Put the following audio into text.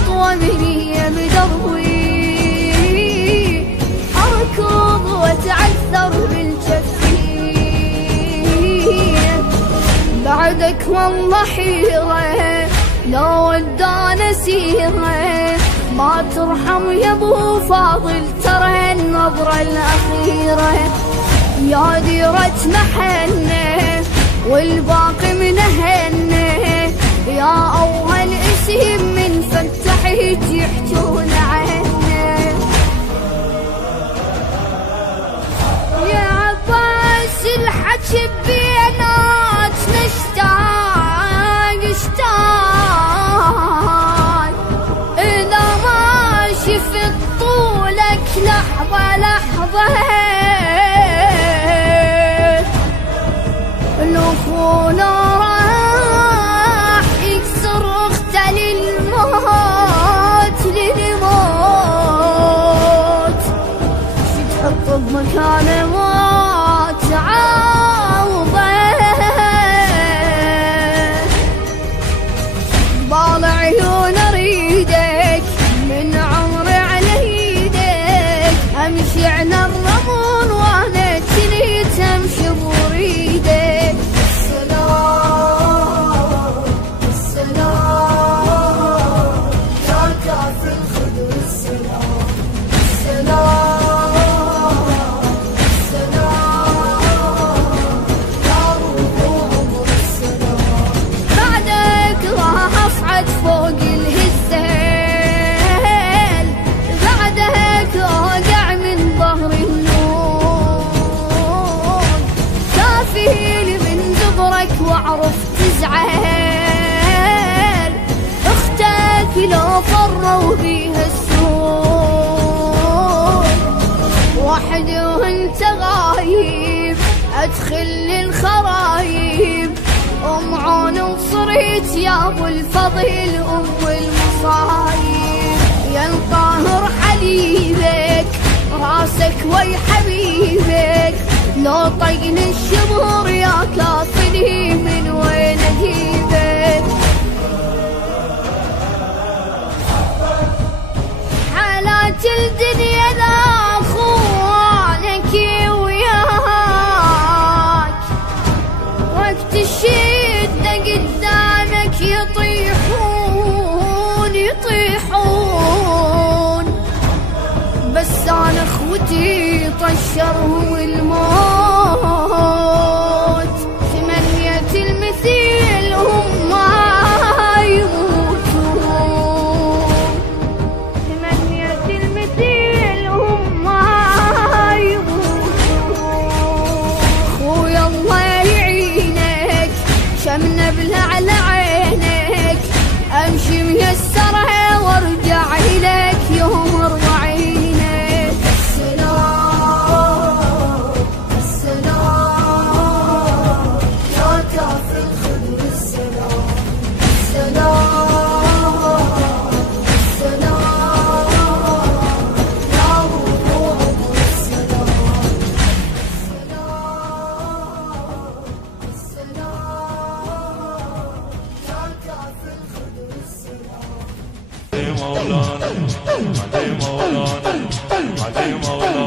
خطوة مني بدربي، أركض وأتعثر بالجفين. بعدك والله حيرة لو ودانا سيرة، ما ترحم يا ابو فاضل ترى النظرة الأخيرة. يا ديرة محنة والباقي منهنة، يا أول اسم من فتح يحجون عنه. يا عباس الحكي بيناتنا اشتاق اشتاق، إذا ما شفت طولك لحظة لحظة، الأخونا راح يكسر أخته للموت للموت، شي تحط بمكانه ما تعاوضه. بال عيون أريدك من عمري على يدك، أمشي على الرمل وأنا تريد أمشي بريدك. واعرف تزعل اختك لو فروا بيها السوق، وحدي وانت غايب ادخل للخرايب. ام عون وصريت يا ابو الفضل ام المصايب، يا الطاهر حليبك راسك وي حبيبك، لو طين الشمر يا كافني من وين اجيبك. حالات الدنيا لا اخوانك وياك، وقت الشدة قدامك يطيحون يطيحون، بس انا اخوتي طشرهم الموت، تمنيت المثيل هم ما يموتون، تمنيت المثيل هم ما يموتون. خويا الله يعينك شمنا بلا على عينك، امشي ميسرة وارجع إليك يوم 40. مولانا